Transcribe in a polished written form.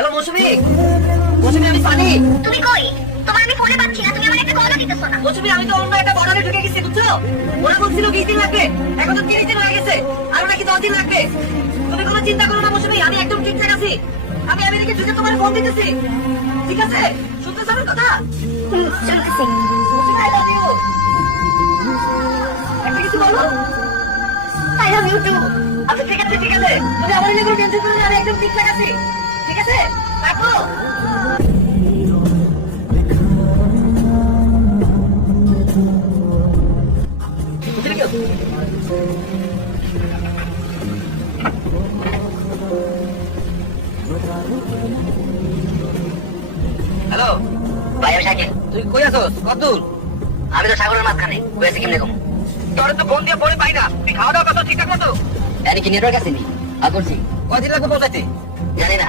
Hello মৌসুমী, মৌসুমী আমি সানি। তুমি কই? তোমার আমি ফোনে পাচ্ছি না, তুমি আমার একটা কলও দিতেছো না। মৌসুমী আমি তো অন্য একটা বর্ডারে ঢুকে গেছি বুঝছো। ওরা বলছিল 20 দিন লাগবে, এখন তো 30 দিন হয়ে গেছে, আর নাকি 10 দিন লাগবে। তুমি কোনো চিন্তা করো না মৌসুমী, আমি একদম ঠিকঠাক আছি। আমি আমেরিকা ঢুকে তোমার ফোন দিতেছি, ঠিক আছে? শুনতেছো আমার কথা? শুনতেছি। Mousumi I love you. একটা কিছু বলো। I love you too. আচ্ছা ঠিক আছে ঠিক আছে, তুমি আমার নিয়ে কোনো টেনশন করো না, আমি একদম ঠিকঠাক আছি, ঠিক আছে? রাখো। বুঝলি কেউ? হ্যালো ভাই আমি শাকিল। তুই কই আছস? কত দূর? আমি তো সাগরের মাঝখানে হয়েছে কেমনে কম? তোর তো ফোন দিয়ে পরে পাই না। তুই খাওয়া দাওয়া করছো ঠিকঠাক মতো? এর কি নেটওয়ার্ক আছে নি? করছি। কয়দিন লাগবে পৌঁছাইতে? জানি না।